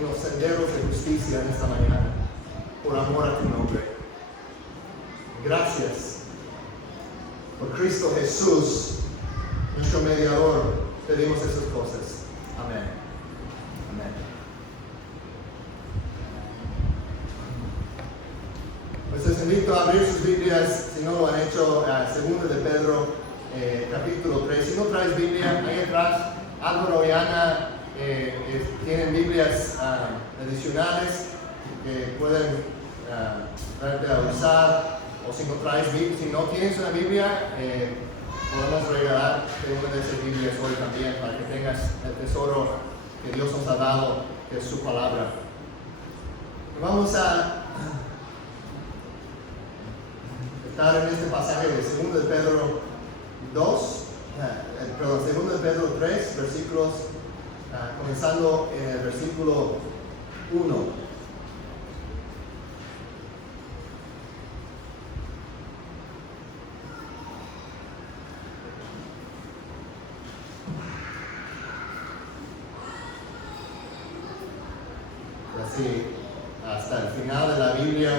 unos senderos de justicia en esta mañana, por amor a tu nombre. Gracias por Cristo Jesús, nuestro mediador. Pedimos esas cosas. Amén. Amén. Pues les invito a abrir sus Biblias, si no lo han hecho, a 2 de Pedro, capítulo 3. Si no traes Biblia, ahí atrás, Álvaro y Ana tienen Biblias adicionales que pueden darte a usar, o si no traes Biblia, si no tienes una Biblia, podemos regalarte una de esas Biblias hoy también para que tengas el tesoro que Dios nos ha dado, que es su palabra. Vamos a estar en este pasaje de 2 de Pedro 2, perdón, 2 de Pedro 3, versículos, comenzando en el versículo 1. Así, hasta el final de la Biblia,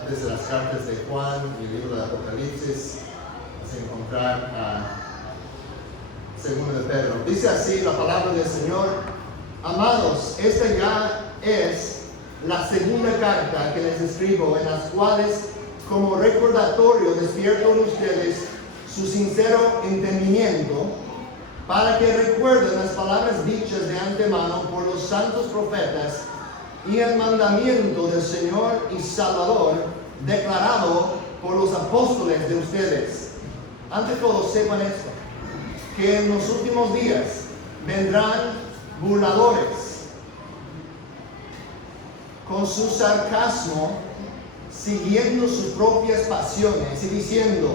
antes de las cartas de Juan y el libro de Apocalipsis, vas a encontrar a 2 de Pedro. Dice así la palabra del Señor: amados, esta ya es la segunda carta que les escribo, en las cuales, como recordatorio, despierto en ustedes su sincero entendimiento, para que recuerden las palabras dichas de antemano por los santos profetas y el mandamiento del Señor y Salvador declarado por los apóstoles de ustedes. Ante todo, sepan esto, que en los últimos días vendrán burladores con su sarcasmo, siguiendo sus propias pasiones y diciendo: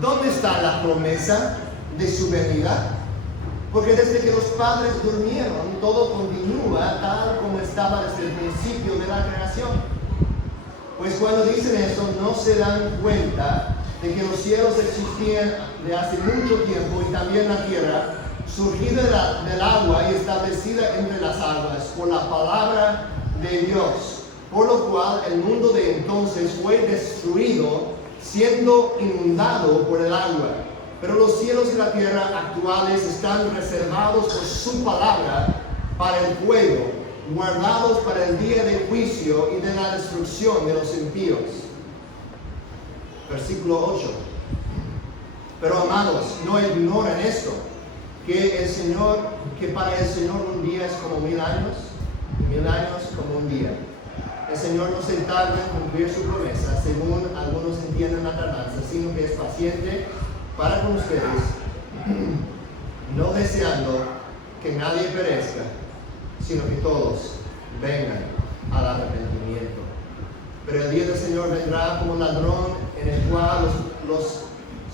¿dónde está la promesa de su venida? Porque desde que los padres durmieron, todo continúa tal como estaba desde el principio de la creación. Pues cuando dicen eso, no se dan cuenta de que los cielos existían de hace mucho tiempo, y también la tierra, surgida del agua y establecida entre las aguas por la palabra de Dios, por lo cual el mundo de entonces fue destruido, siendo inundado por el agua. Pero los cielos y la tierra actuales están reservados por su palabra para el fuego, guardados para el día del juicio y de la destrucción de los impíos. Versículo 8. Pero amados, no ignoren esto, que para el Señor un día es como 1000 años, y 1000 años como un día. El Señor no se tarda en cumplir su promesa, según algunos entienden la tardanza, sino que es paciente para con ustedes, no deseando que nadie perezca, sino que todos vengan al arrepentimiento. Pero el día del Señor vendrá como un ladrón, en el cual los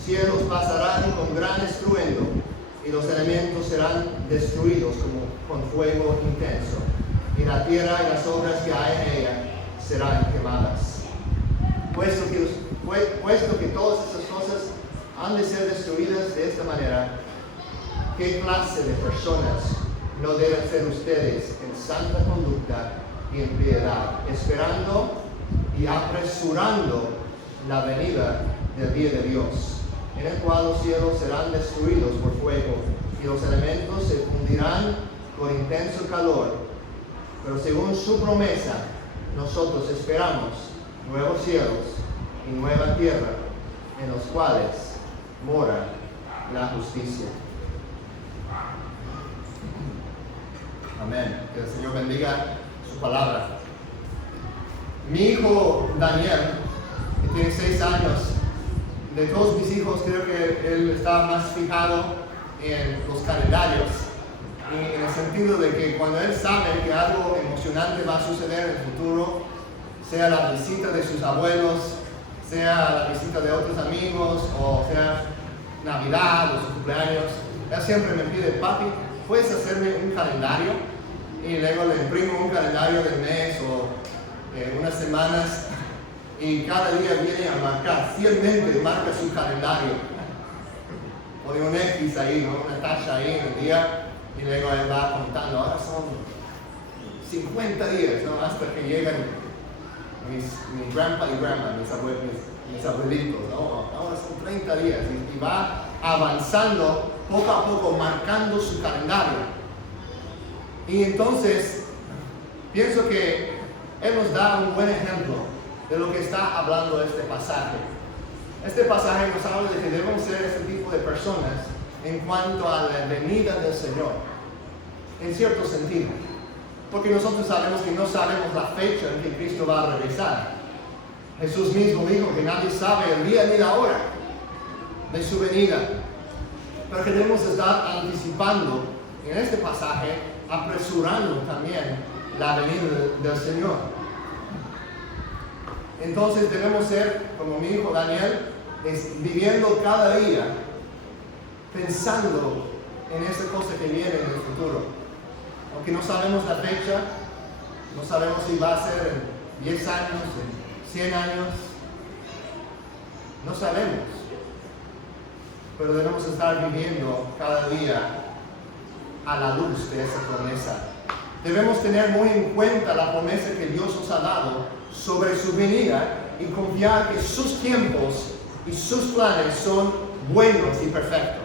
cielos pasarán con gran estruendo, y los elementos serán destruidos como con fuego intenso, y la tierra y las obras que hay en ella serán quemadas. Puesto que todas esas cosas han de ser destruidas de esta manera, ¿qué clase de personas no deben ser ustedes en santa conducta y en piedad, esperando y apresurando la venida del día de Dios, en el cual los cielos serán destruidos por fuego y los elementos se fundirán con intenso calor? Pero según su promesa, nosotros esperamos nuevos cielos y nueva tierra, en los cuales mora la justicia. Amén. Que el Señor bendiga su palabra. Mi hijo Daniel, que tiene 6 años, de todos mis hijos creo que él está más fijado en los calendarios, y en el sentido de que cuando él sabe que algo emocionante va a suceder en el futuro, sea la visita de sus abuelos, sea la visita de otros amigos, o sea Navidad o su cumpleaños, él siempre me pide: papi, ¿puedes hacerme un calendario? Y luego le imprimo un calendario del mes o unas semanas, y cada día viene a marcar, fielmente marca su calendario. Pone un X ahí, ¿no? Una tacha ahí en el día, y luego él va contando: ahora son 50 días, ¿no? Hasta que llegan mi grandpa y grandma, mis abuelitos, ¿no? Ahora son 30 días y va avanzando poco a poco, marcando su calendario. Y entonces, pienso que Él nos da un buen ejemplo de lo que está hablando este pasaje. Este pasaje nos habla de que debemos ser este tipo de personas en cuanto a la venida del Señor, en cierto sentido. Porque nosotros sabemos que no sabemos la fecha en que Cristo va a regresar. Jesús mismo dijo que nadie sabe el día ni la hora de su venida. Pero que debemos estar anticipando en este pasaje, apresurando también la venida del Señor. Entonces debemos ser, como mi hijo Daniel, viviendo cada día, pensando en esa cosa que viene en el futuro. Aunque no sabemos la fecha, no sabemos si va a ser en 10 años, en 100 años, no sabemos. Pero debemos estar viviendo cada día a la luz de esa promesa. Debemos tener muy en cuenta la promesa que Dios nos ha dado sobre su venida y confiar que sus tiempos y sus planes son buenos y perfectos.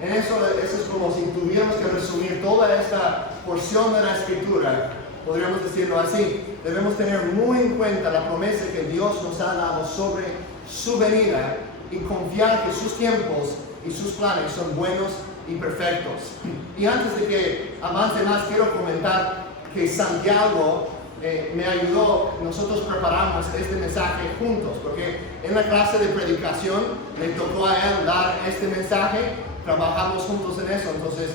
En eso es como si tuviéramos que resumir toda esta porción de la Escritura, podríamos decirlo así. Debemos tener muy en cuenta la promesa que Dios nos ha dado sobre su venida y confiar que sus tiempos y sus planes son buenos y perfectos. Y antes de que avance más, quiero comentar que Santiago me ayudó. Nosotros preparamos este mensaje juntos, porque en la clase de predicación le tocó a él dar este mensaje. Trabajamos juntos en eso, entonces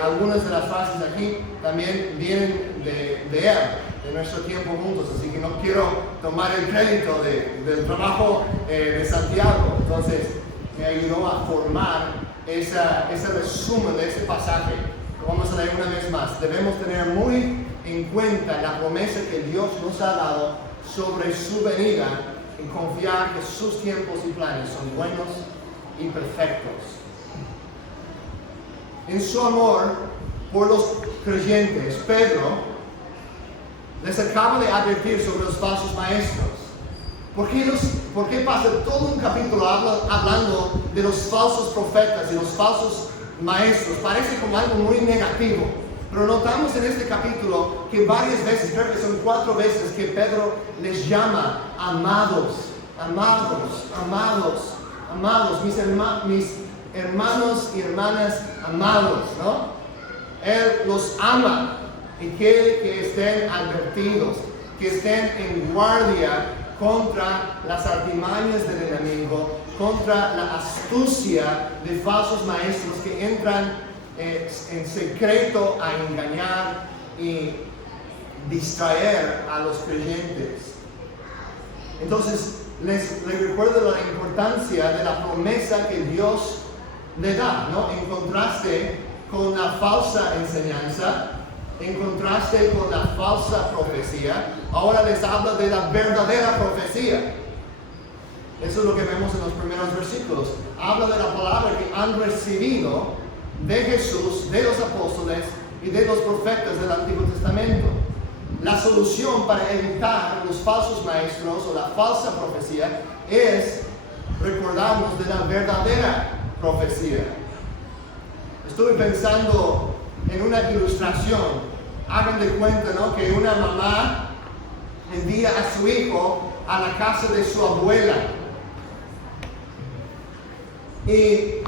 algunas de las frases aquí también vienen de él, de nuestro tiempo juntos, así que no quiero tomar el crédito del trabajo de Santiago. Entonces me ayudó a formar ese resumen de ese pasaje. Vamos a leer una vez más. Debemos tener muy en cuenta la promesa que Dios nos ha dado sobre su venida y confiar que sus tiempos y planes son buenos y perfectos. En su amor por los creyentes, Pedro les acaba de advertir sobre los falsos maestros. ¿Por qué pasa todo un capítulo hablando de los falsos profetas y los falsos maestros? Parece como algo muy negativo. Pero notamos en este capítulo que varias veces, creo que son 4 veces, que Pedro les llama amados, amados, amados, amados, mis hermanos y hermanas amados, ¿no? Él los ama y quiere que estén advertidos, que estén en guardia contra las artimañas del enemigo, contra la astucia de falsos maestros que entran en secreto a engañar y distraer a los creyentes. Entonces, les recuerdo la importancia de la promesa que Dios le da, ¿no? En contraste con la falsa enseñanza, en contraste con la falsa profecía, ahora les habla de la verdadera profecía. Eso es lo que vemos en los primeros versículos. Habla de la palabra que han recibido de Jesús, de los apóstoles y de los profetas del Antiguo Testamento. La solución para evitar los falsos maestros o la falsa profecía es recordarnos de la verdadera profecía. Estuve pensando en una ilustración. Hagan de cuenta, ¿no?, que una mamá envía a su hijo a la casa de su abuela. Y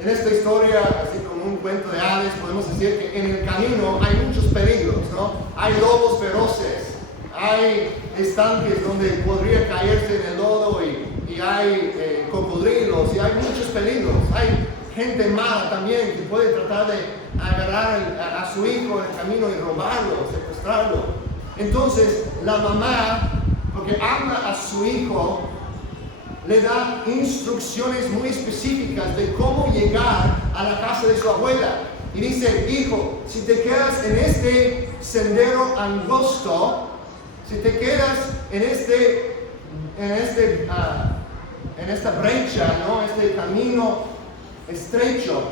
en esta historia, así como un cuento de hadas, podemos decir que en el camino hay muchos peligros, ¿no? Hay lobos feroces, hay estanques donde podría caerse en el lodo y hay cocodrilos y hay muchos peligros. Hay gente mala también que puede tratar de agarrar a su hijo en el camino y robarlo, secuestrarlo. Entonces la mamá, porque ama a su hijo, le da instrucciones muy específicas de cómo llegar a la casa de su abuela. Y dice: hijo, si te quedas en este sendero angosto, si te quedas en esta brecha, ¿no?, este camino estrecho,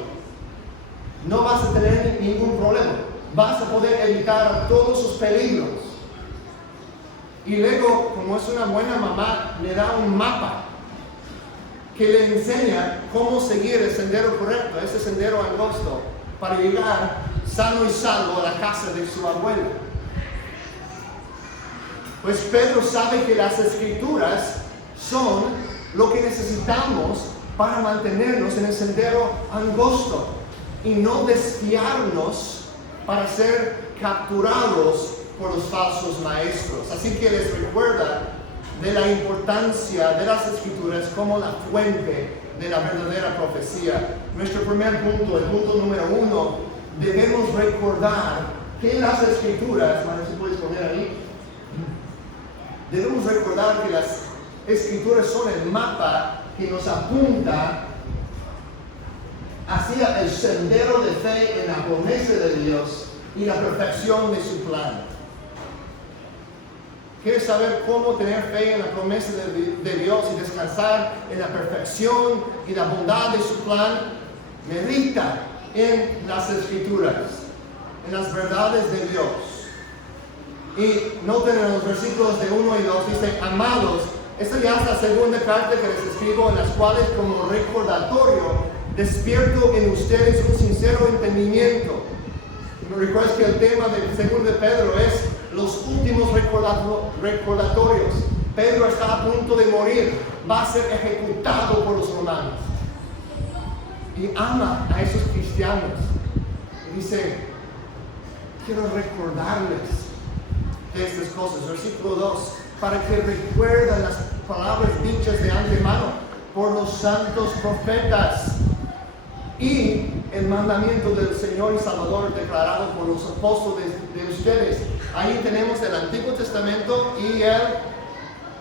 no vas a tener ningún problema. vas a poder evitar todos sus peligros. Y luego, como es una buena mamá, le da un mapa que le enseña cómo seguir el sendero correcto, ese sendero angosto, para llegar sano y salvo a la casa de su abuela. Pues Pedro sabe que las Escrituras son lo que necesitamos para mantenernos en el sendero angosto y no desviarnos para ser capturados por los falsos maestros. Así que les recuerda de la importancia de las Escrituras como la fuente de la verdadera profecía. Nuestro primer punto, el punto número 1, debemos recordar que las Escrituras, a ver si puedes poner ahí, debemos recordar que las Escrituras son el mapa que nos apunta hacia el sendero de fe en la promesa de Dios y la perfección de su plan. ¿Quieres saber cómo tener fe en la promesa de Dios y descansar en la perfección y la bondad de su plan? Medita en las Escrituras, en las verdades de Dios. Y noten en los versículos de 1 y 2, dice: amados, esta ya es la segunda carta que les escribo, en las cuales como recordatorio despierto en ustedes un sincero entendimiento. Y me recuerdas que el tema del segundo de Pedro es los últimos recordatorios. Pedro está a punto de morir, va a ser ejecutado por los romanos. Y ama a esos cristianos. Y dice: quiero recordarles de estas cosas. Versículo 2, para que recuerden las palabras dichas de antemano por los santos profetas y el mandamiento del Señor y Salvador declarado por los apóstoles de ustedes. Ahí tenemos el Antiguo Testamento y el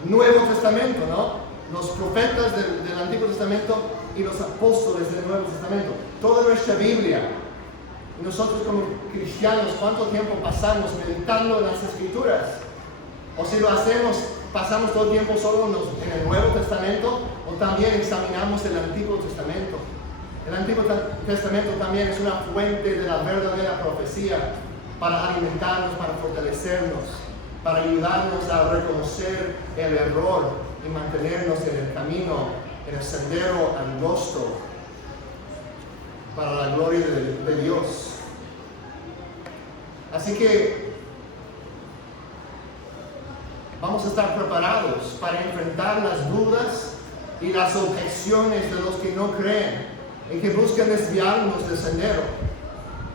Nuevo Testamento, ¿no? Los profetas del Antiguo Testamento y los apóstoles del Nuevo Testamento. Toda nuestra Biblia. Nosotros como cristianos, ¿cuánto tiempo pasamos meditando en las Escrituras? O si lo hacemos, pasamos todo el tiempo solo en el Nuevo Testamento, o también examinamos el Antiguo Testamento. El Antiguo Testamento también es una fuente de la verdadera profecía para alimentarnos, para fortalecernos, para ayudarnos a reconocer el error y mantenernos en el camino, en el sendero angosto para la gloria de Dios. Así que vamos a estar preparados para enfrentar las dudas y las objeciones de los que no creen y que buscan desviarnos del sendero,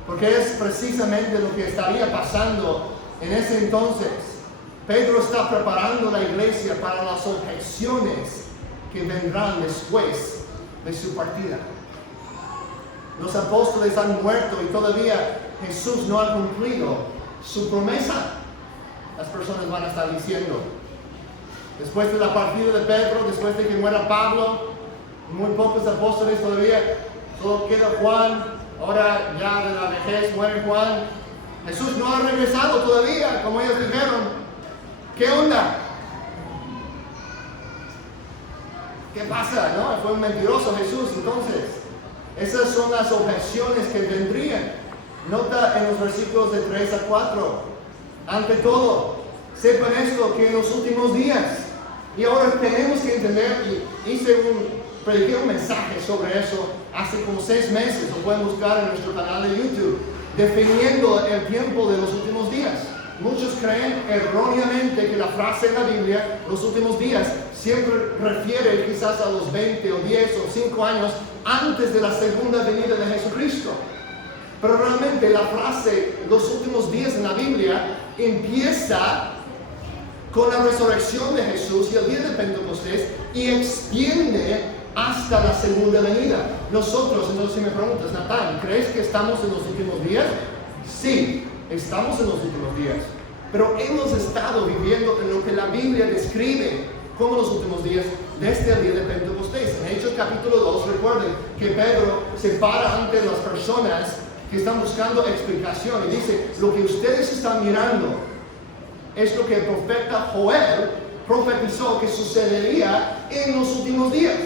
porque es precisamente lo que estaría pasando en ese entonces. Pedro está preparando la iglesia para las objeciones que vendrán después de su partida. Los apóstoles han muerto y todavía Jesús no ha cumplido su promesa. Las personas van a estar diciendo, después de la partida de Pedro, después de que muera Pablo, muy pocos apóstoles todavía, solo queda Juan, ahora ya de la vejez muere Juan. Jesús no ha regresado todavía, como ellos dijeron. ¿Qué onda? ¿Qué pasa? ¿No? Fue un mentiroso Jesús. Entonces, esas son las objeciones que vendrían. Nota en los versículos de 3 a 4. Ante todo, sepan esto, que en los últimos días, y ahora tenemos que entender, y prediqué un mensaje sobre eso hace como 6 meses, lo pueden buscar en nuestro canal de YouTube, definiendo el tiempo de los últimos días. Muchos creen erróneamente que la frase en la Biblia, los últimos días, siempre refiere quizás a los 20 o 10 o 5 años antes de la segunda venida de Jesucristo. Pero realmente la frase los últimos días en la Biblia empieza con la resurrección de Jesús y el día de Pentecostés y extiende hasta la segunda venida. Nosotros, entonces si me preguntas, Natán, ¿crees que estamos en los últimos días? Sí, estamos en los últimos días, pero hemos estado viviendo en lo que la Biblia describe como los últimos días desde el día de Pentecostés. En Hechos capítulo 2, recuerden que Pedro se para ante las personas que están buscando explicación y dice, lo que ustedes están mirando es lo que el profeta Joel profetizó que sucedería en los últimos días.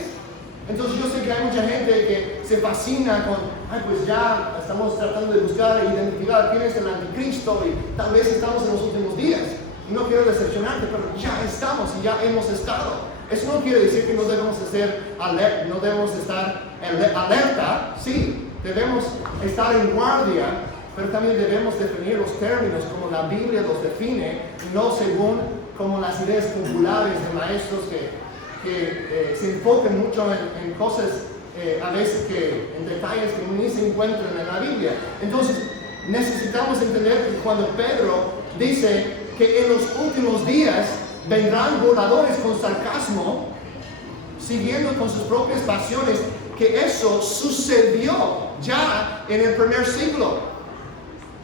Entonces yo sé que hay mucha gente que se fascina con, pues ya estamos tratando de buscar e identificar quién es el anticristo y tal vez estamos en los últimos días. Y no quiero decepcionarte, pero ya estamos y ya hemos estado. Eso no quiere decir que no debemos estar alerta, sí, debemos estar en guardia, pero también debemos definir los términos como la Biblia los define, no según como las ideas populares de maestros que se enfocan mucho en cosas a veces en detalles que ni se encuentran en la Biblia. Entonces necesitamos entender que cuando Pedro dice que en los últimos días vendrán burladores con sarcasmo, siguiendo con sus propias pasiones, que eso sucedió ya en el primer siglo.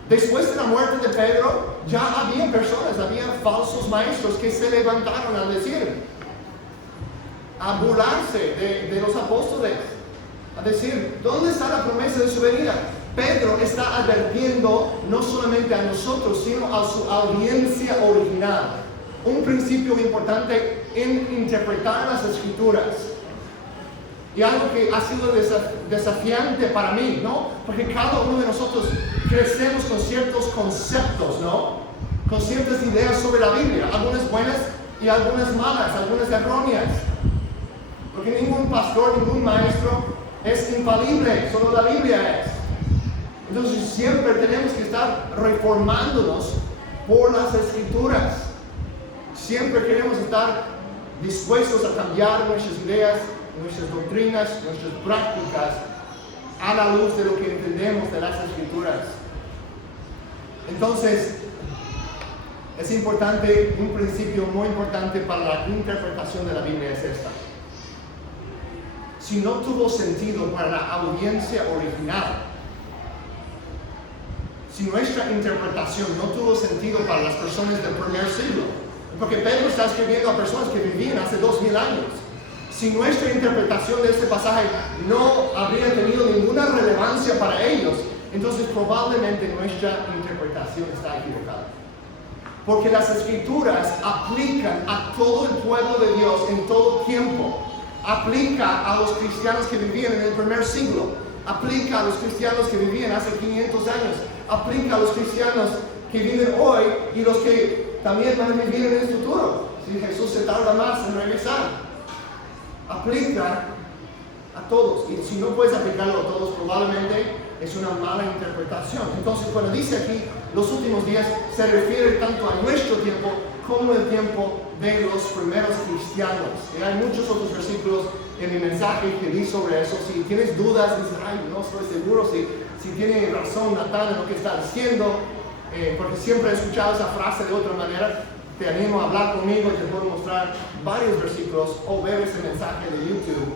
Después de la muerte de Pedro, ya había falsos maestros que se levantaron a decir, a burlarse de los apóstoles, a decir, ¿dónde está la promesa de su venida? Pedro está advirtiendo no solamente a nosotros, sino a su audiencia original. Un principio importante en interpretar las Escrituras. Y algo que ha sido desafiante para mí, ¿no? Porque cada uno de nosotros crecemos con ciertos conceptos, ¿no? Con ciertas ideas sobre la Biblia, algunas buenas y algunas malas, algunas erróneas. Porque ningún pastor, ningún maestro es infalible, solo la Biblia es. Entonces siempre tenemos que estar reformándonos por las Escrituras. Siempre queremos estar dispuestos a cambiar nuestras ideas, nuestras doctrinas, nuestras prácticas a la luz de lo que entendemos de las Escrituras. Entonces, es importante, un principio muy importante para la interpretación de la Biblia es esta. Si no tuvo sentido para la audiencia original, si nuestra interpretación no tuvo sentido para las personas del primer siglo, porque Pedro está escribiendo a personas que vivían hace 2000 años. Si nuestra interpretación de este pasaje no habría tenido ninguna relevancia para ellos, entonces probablemente nuestra interpretación está equivocada. Porque las Escrituras aplican a todo el pueblo de Dios en todo tiempo. Aplica a los cristianos que vivían en el primer siglo. Aplica a los cristianos que vivían hace 500 años. Aplica a los cristianos que viven hoy y los que también van a vivir en el futuro, si Jesús se tarda más en regresar. Aplica a todos, y si no puedes aplicarlo a todos, probablemente es una mala interpretación. Entonces, cuando dice aquí los últimos días, se refiere tanto a nuestro tiempo como el tiempo de los primeros cristianos. Y hay muchos otros versículos en mi mensaje que di sobre eso. Si tienes dudas, dices, ay, no estoy seguro si tiene razón Natán en lo que está diciendo, porque siempre he escuchado esa frase de otra manera. Te animo a hablar conmigo y te puedo mostrar varios versículos o ver ese mensaje de YouTube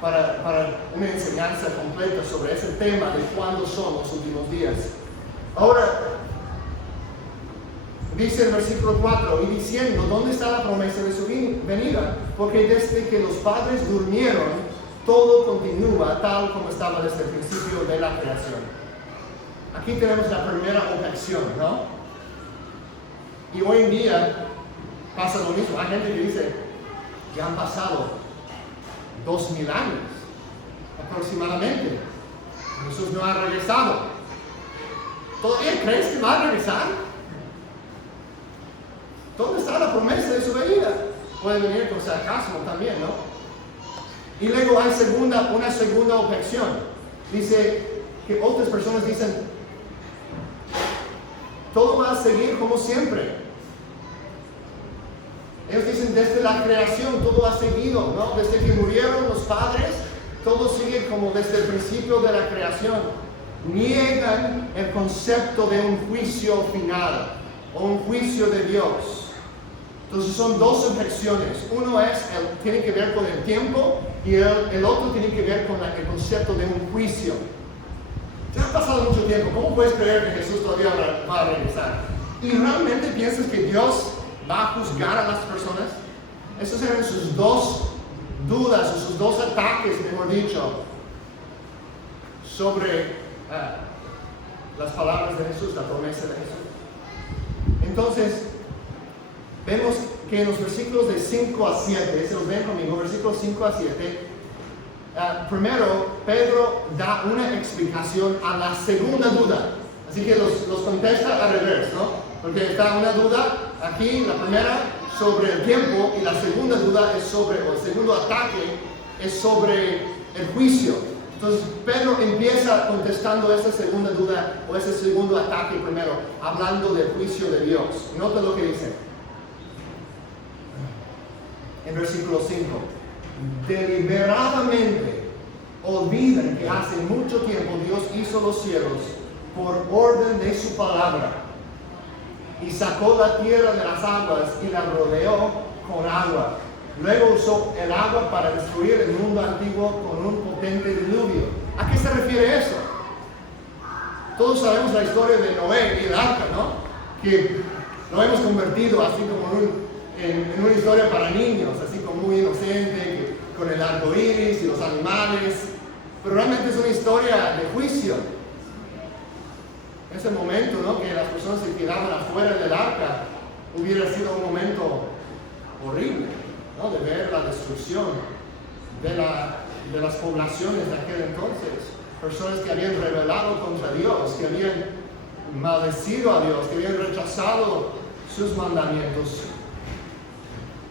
para una enseñanza completa sobre ese tema de cuándo son los últimos días. Ahora, dice el versículo 4, y diciendo, ¿dónde está la promesa de su venida? Porque desde que los padres durmieron, todo continúa tal como estaba desde el principio de la creación. Aquí tenemos la primera objeción, ¿no? Y hoy en día pasa lo mismo. Hay gente que dice, ya han pasado 2000 años aproximadamente. Jesús no ha regresado. ¿Todavía crees que va a regresar? ¿Dónde está la promesa de su venida? Puede venir con sarcasmo también, ¿no? Y luego hay una segunda objeción. Dice que otras personas dicen, todo va a seguir como siempre. Ellos dicen, desde la creación todo ha seguido, ¿no? Desde que murieron los padres, todo sigue como desde el principio de la creación. Niegan el concepto de un juicio final o un juicio de Dios. Entonces son dos objeciones. Uno tiene que ver con el tiempo y el otro tiene que ver con el concepto de un juicio. Ya ha pasado mucho tiempo. ¿Cómo puedes creer que Jesús todavía va a regresar? ¿Y realmente piensas que Dios va a juzgar a las personas? Esas eran sus dos dudas, o sus dos ataques, mejor dicho, sobre las palabras de Jesús, la promesa de Jesús. Entonces, vemos que en los versículos de 5 a 7, se los ven conmigo, versículos 5 a 7, Primero, Pedro da una explicación a la segunda duda. Así que los contesta al revés, ¿no? Porque está una duda aquí, la primera sobre el tiempo, y la segunda duda es sobre, o el segundo ataque es sobre el juicio. Entonces Pedro empieza contestando esa segunda duda o ese segundo ataque primero, hablando del juicio de Dios. Nota lo que dice en versículo 5. Deliberadamente olvidan que hace mucho tiempo Dios hizo los cielos por orden de su palabra y sacó la tierra de las aguas y la rodeó con agua. Luego usó el agua para destruir el mundo antiguo con un potente diluvio. ¿A qué se refiere eso? Todos sabemos la historia de Noé y el arca, ¿no? Que lo hemos convertido así como en una historia para niños, así como muy inocente, con el arco iris y los animales. Pero realmente es una historia de juicio. Ese momento, ¿no?, que las personas se quedaban afuera del arca, hubiera sido un momento horrible, ¿no?, de ver la destrucción de las poblaciones de aquel entonces. Personas que habían rebelado contra Dios, que habían maldecido a Dios, que habían rechazado sus mandamientos.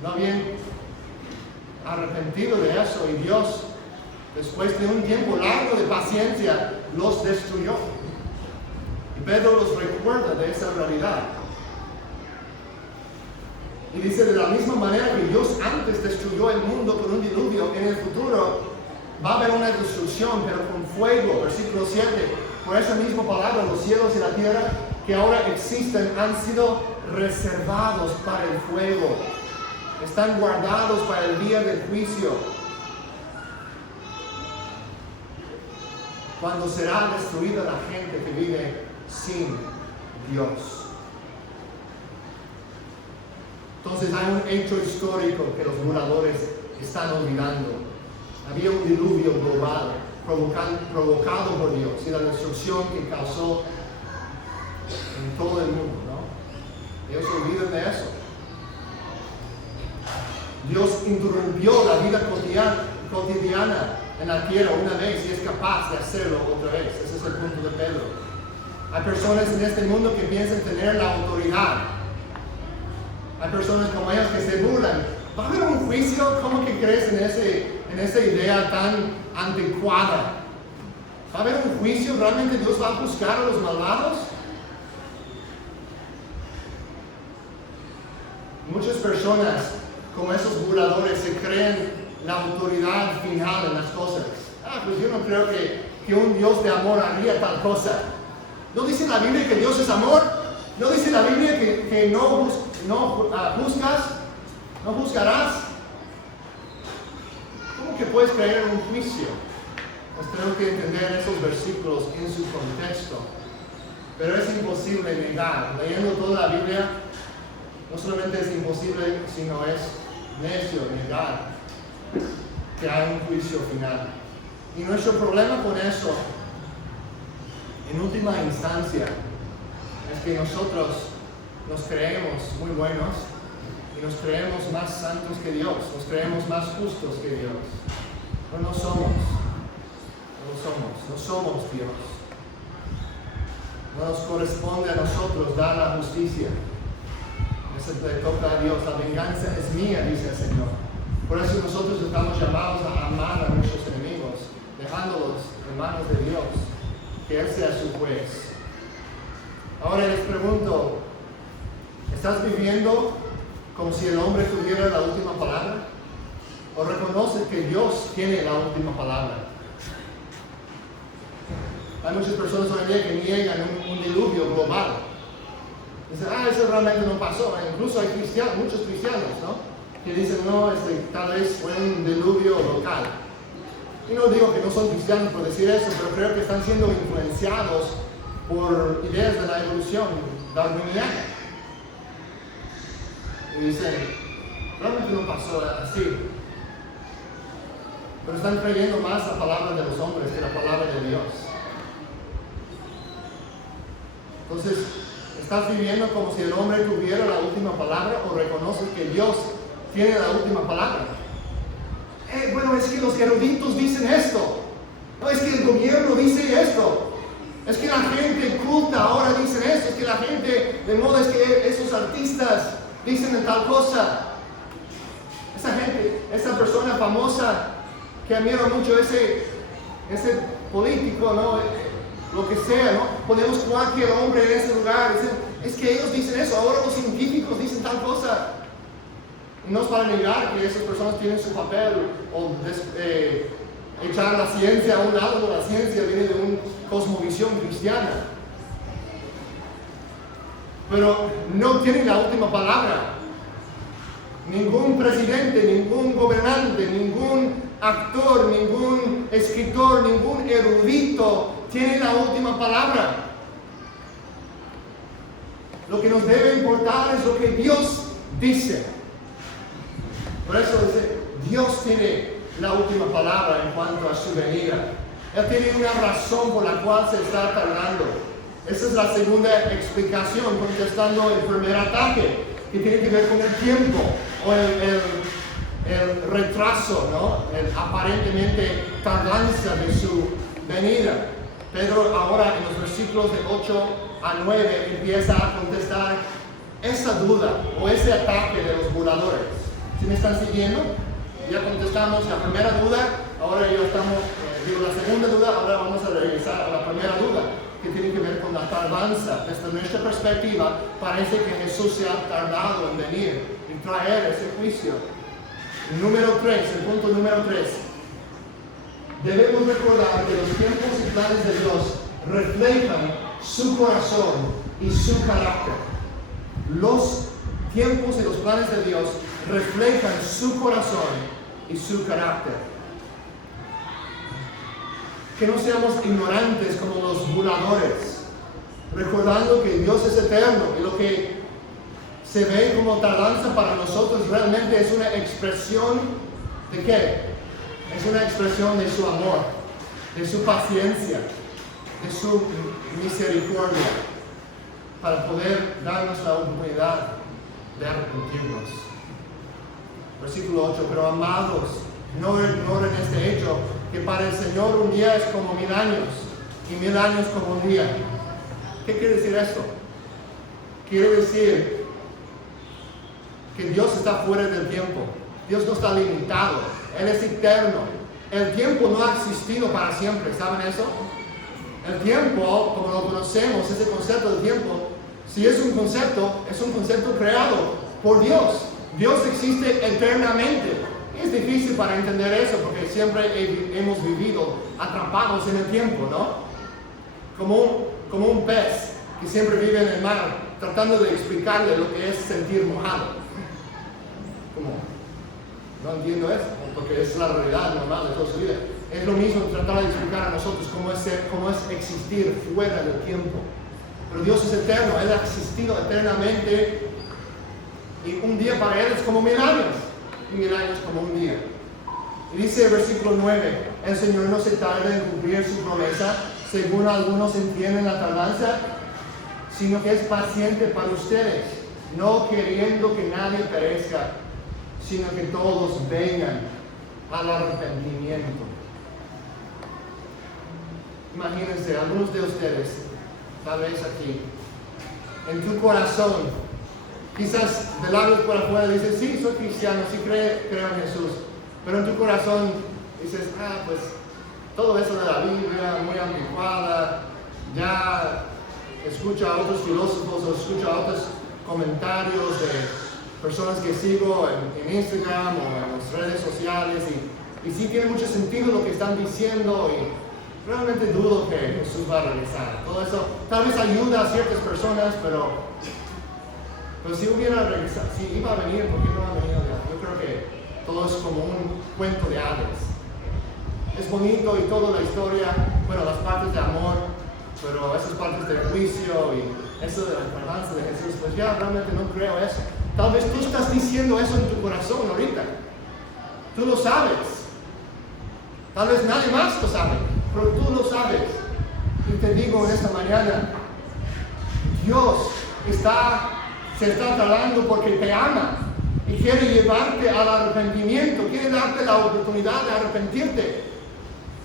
No habían arrepentido de eso, y Dios, después de un tiempo largo de paciencia, los destruyó. Y Pedro los recuerda de esa realidad. Y dice, de la misma manera que Dios antes destruyó el mundo con un diluvio, en el futuro va a haber una destrucción, pero con fuego. Versículo 7. Por esa misma palabra, los cielos y la tierra que ahora existen han sido reservados para el fuego. Están guardados para el día del juicio, cuando será destruida la gente que vive sin Dios. Entonces hay un hecho histórico que los moradores están olvidando. Había un diluvio global provocado por Dios y la destrucción que causó en todo el mundo, ¿no? Ellos olvidan de eso. Dios interrumpió la vida cotidiana en la tierra una vez y es capaz de hacerlo otra vez. Ese es el punto de Pedro. Hay personas en este mundo que piensan tener la autoridad. Hay personas como ellos que se burlan. ¿Va a haber un juicio? ¿Cómo que crees en esa idea tan anticuada? ¿Va a haber un juicio? ¿Realmente Dios va a juzgar a los malvados? Muchas personas como esos burladores se creen la autoridad final en las cosas. Pues yo no creo que un Dios de amor haría tal cosa. ¿No dice la Biblia que Dios es amor? ¿No dice la Biblia que no juzgarás? ¿Cómo que puedes creer en un juicio? Pues tenemos que entender esos versículos en su contexto. Pero es imposible negar. Leyendo toda la Biblia, no solamente es imposible, sino es necio negar que hay un juicio final. Y nuestro problema con eso, en última instancia, es que nosotros nos creemos muy buenos y nos creemos más santos que Dios, nos creemos más justos que Dios. Pero no somos Dios. No nos corresponde a nosotros dar la justicia. Eso le toca a Dios. La venganza es mía, dice el Señor. Por eso nosotros estamos llamados a amar a nuestros enemigos, dejándolos en manos de Dios, que Él sea su juez. Ahora les pregunto, ¿estás viviendo como si el hombre tuviera la última palabra? ¿O reconoces que Dios tiene la última palabra? Hay muchas personas hoy en día que niegan un diluvio global. Dicen, eso realmente no pasó. Incluso hay muchos cristianos, ¿no?, que dicen, no, tal vez fue un diluvio local. Y no digo que no son cristianos por decir eso, pero creo que están siendo influenciados por ideas de la evolución darwiniana. Y dicen, realmente no pasó así. Pero están creyendo más la palabra de los hombres que la palabra de Dios. Entonces, ¿estás viviendo como si el hombre tuviera la última palabra o reconoces que Dios tiene la última palabra? bueno, es que los eruditos dicen esto. No, es que el gobierno dice esto. Es que la gente culta ahora dicen esto. Es que la gente de moda, es que esos artistas dicen tal cosa. Esa gente, esa persona famosa que admiro mucho, ese político, ¿no? Lo que sea, ¿no? Ponemos cualquier hombre en ese lugar. Es que ellos dicen eso, ahora los científicos dicen tal cosa. Y no es para negar que esas personas tienen su papel o echar la ciencia a un lado. La ciencia viene de una cosmovisión cristiana. Pero no tienen la última palabra. Ningún presidente, ningún gobernante, ningún actor, ningún escritor, ningún erudito tiene la última palabra. Lo que nos debe importar es lo que Dios dice. Por eso dice, Dios tiene la última palabra en cuanto a su venida. Él tiene una razón por la cual se está tardando. Esa es la segunda explicación, contestando el primer ataque, que tiene que ver con el tiempo o el retraso, ¿no? El aparentemente tardanza de su venida. Pedro ahora en los versículos de 8 a 9 empieza a contestar esa duda o ese ataque de los burladores. ¿Sí me están siguiendo? Ya contestamos la primera duda, ahora ya estamos, la segunda duda, ahora vamos a regresar a la primera duda, que tiene que ver con la tardanza. Desde nuestra perspectiva, parece que Jesús se ha tardado en venir y traer ese juicio. Número 3, el punto número 3. Debemos recordar que los tiempos y planes de Dios reflejan su corazón y su carácter. Los tiempos y los planes de Dios reflejan su corazón y su carácter. Que no seamos ignorantes como los burladores, recordando que Dios es eterno y lo que se ve como tardanza para nosotros realmente es una expresión ¿de qué? Es una expresión de su amor, de su paciencia, de su misericordia, para poder darnos la oportunidad de arrepentirnos. Versículo 8, pero amados, no ignoren este hecho, que para el Señor un día es como 1000 años, y 1000 años como un día. ¿Qué quiere decir esto? Quiere decir que Dios está fuera del tiempo. Dios no está limitado. Él es eterno. El tiempo no ha existido para siempre. ¿Saben eso? El tiempo, como lo conocemos, ese concepto del tiempo, si es un concepto creado por Dios. Dios existe eternamente. Es difícil para entender eso porque siempre hemos vivido atrapados en el tiempo, ¿no? Como un pez que siempre vive en el mar, tratando de explicarle lo que es sentir mojado. No entiendo eso, porque es la realidad normal de toda su vida. Es lo mismo tratar de explicar a nosotros cómo es existir fuera del tiempo. Pero Dios es eterno, Él ha existido eternamente y un día para Él es como 1000 años. Y 1000 años como un día. Y dice el versículo 9, el Señor no se tarda en cumplir su promesa, según algunos entienden la tardanza, sino que es paciente para ustedes, no queriendo que nadie perezca, sino que todos vengan al arrepentimiento. Imagínense, algunos de ustedes, tal vez aquí, en tu corazón, quizás de labios por afuera dices, sí, soy cristiano, sí creo en Jesús. Pero en tu corazón dices, pues todo eso de la Biblia, muy anticuada, ya escucho a otros filósofos o escucho a otros comentarios de personas que sigo en Instagram o en las redes sociales y sí tiene mucho sentido lo que están diciendo y realmente dudo que Jesús va a regresar. Todo eso tal vez ayuda a ciertas personas, pero si hubiera regresado, si iba a venir, ¿por qué no ha venido ya? Yo creo que todo es como un cuento de hadas. Es bonito y toda la historia, bueno, las partes de amor, pero esas partes de juicio y eso de la tardanza de Jesús, pues ya realmente no creo eso. Tal vez tú estás diciendo eso en tu corazón ahorita. Tú lo sabes. Tal vez nadie más lo sabe, pero tú lo sabes. Y te digo en esta mañana, Dios se está tardando porque te ama. y quiere llevarte al arrepentimiento, quiere darte la oportunidad de arrepentirte.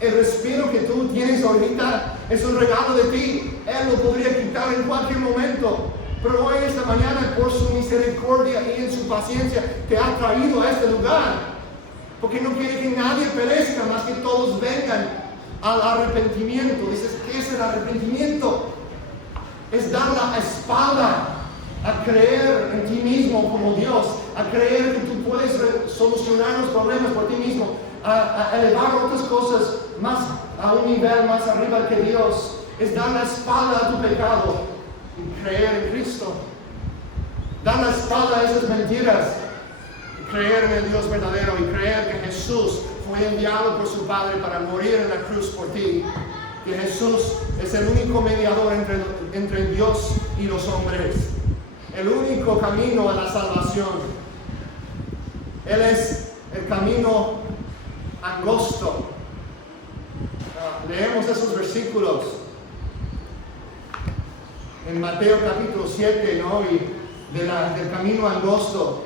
El respiro que tú tienes ahorita es un regalo de ti. Él lo podría quitar en cualquier momento, pero hoy, esta mañana, por su misericordia y en su paciencia, te ha traído a este lugar, porque no quiere que nadie perezca, más que todos vengan al arrepentimiento. Dices, ¿qué es el arrepentimiento? Es dar la espalda a creer en ti mismo como Dios, a creer que tú puedes solucionar los problemas por ti mismo, a elevar otras cosas más a un nivel más arriba que Dios. Es dar la espalda a tu pecado y creer en Cristo. Dar la espalda a esas mentiras y creer en el Dios verdadero, y creer que Jesús fue enviado por su Padre para morir en la cruz por ti. Que Jesús es el único mediador entre Dios y los hombres, el único camino a la salvación. Él es el camino angosto. Leemos esos versículos en Mateo capítulo 7, ¿no? Y del camino angosto,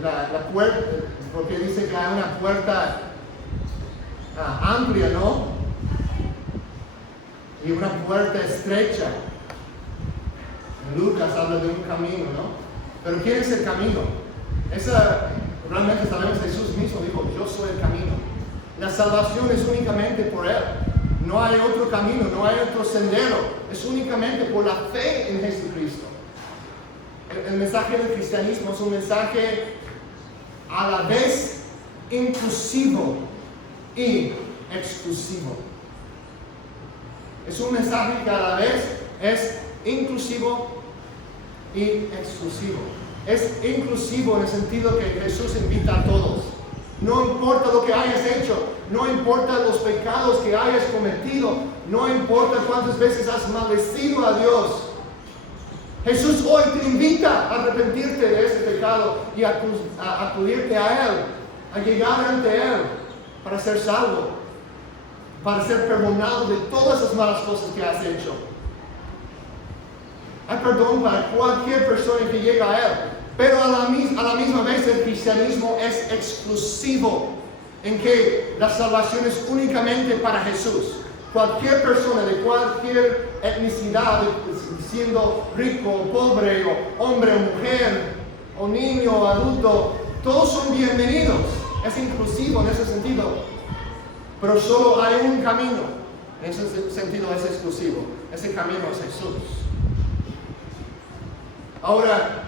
la puerta, porque dice que hay una puerta amplia, ¿no? Y una puerta estrecha. Lucas habla de un camino, ¿no? Pero ¿quién es el camino? Realmente sabemos que Jesús mismo dijo, yo soy el camino. La salvación es únicamente por Él. No hay otro camino, no hay otro sendero. Es únicamente por la fe en Jesucristo. El mensaje del cristianismo es un mensaje a la vez inclusivo y exclusivo. Es un mensaje que a la vez es inclusivo y exclusivo. Es inclusivo en el sentido que Jesús invita a todos. No importa lo que hayas hecho, no importa los pecados que hayas cometido, no importa cuántas veces has maldecido a Dios. Jesús hoy te invita a arrepentirte de ese pecado y a acudirte a Él, a llegar ante Él para ser salvo, para ser perdonado de todas las malas cosas que has hecho. Hay perdón para cualquier persona que llega a Él, pero a la misma vez el cristianismo es exclusivo, en que la salvación es únicamente para Jesús. Cualquier persona de cualquier etnicidad, siendo rico o pobre, o hombre o mujer, o niño o adulto, todos son bienvenidos. Es inclusivo en ese sentido, pero solo hay un camino. En ese sentido es exclusivo. Ese camino es Jesús. Ahora,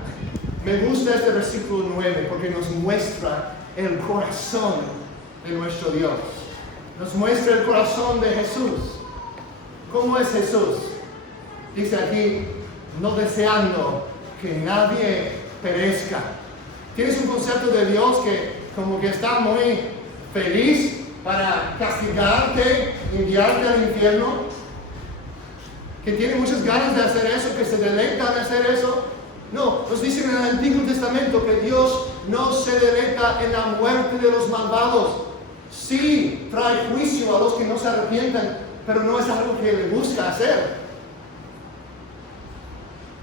me gusta este versículo 9 porque nos muestra el corazón de nuestro Dios. Nos muestra el corazón de Jesús. ¿Cómo es Jesús? Dice aquí, no deseando que nadie perezca. ¿Tienes un concepto de Dios que como que está muy feliz para castigarte, enviarte al infierno? ¿Que tiene muchas ganas de hacer eso, que se deleita en hacer eso? No, nos dicen en el Antiguo Testamento que Dios no se deleita en la muerte de los malvados. Sí, trae juicio a los que no se arrepientan, pero no es algo que le busca hacer.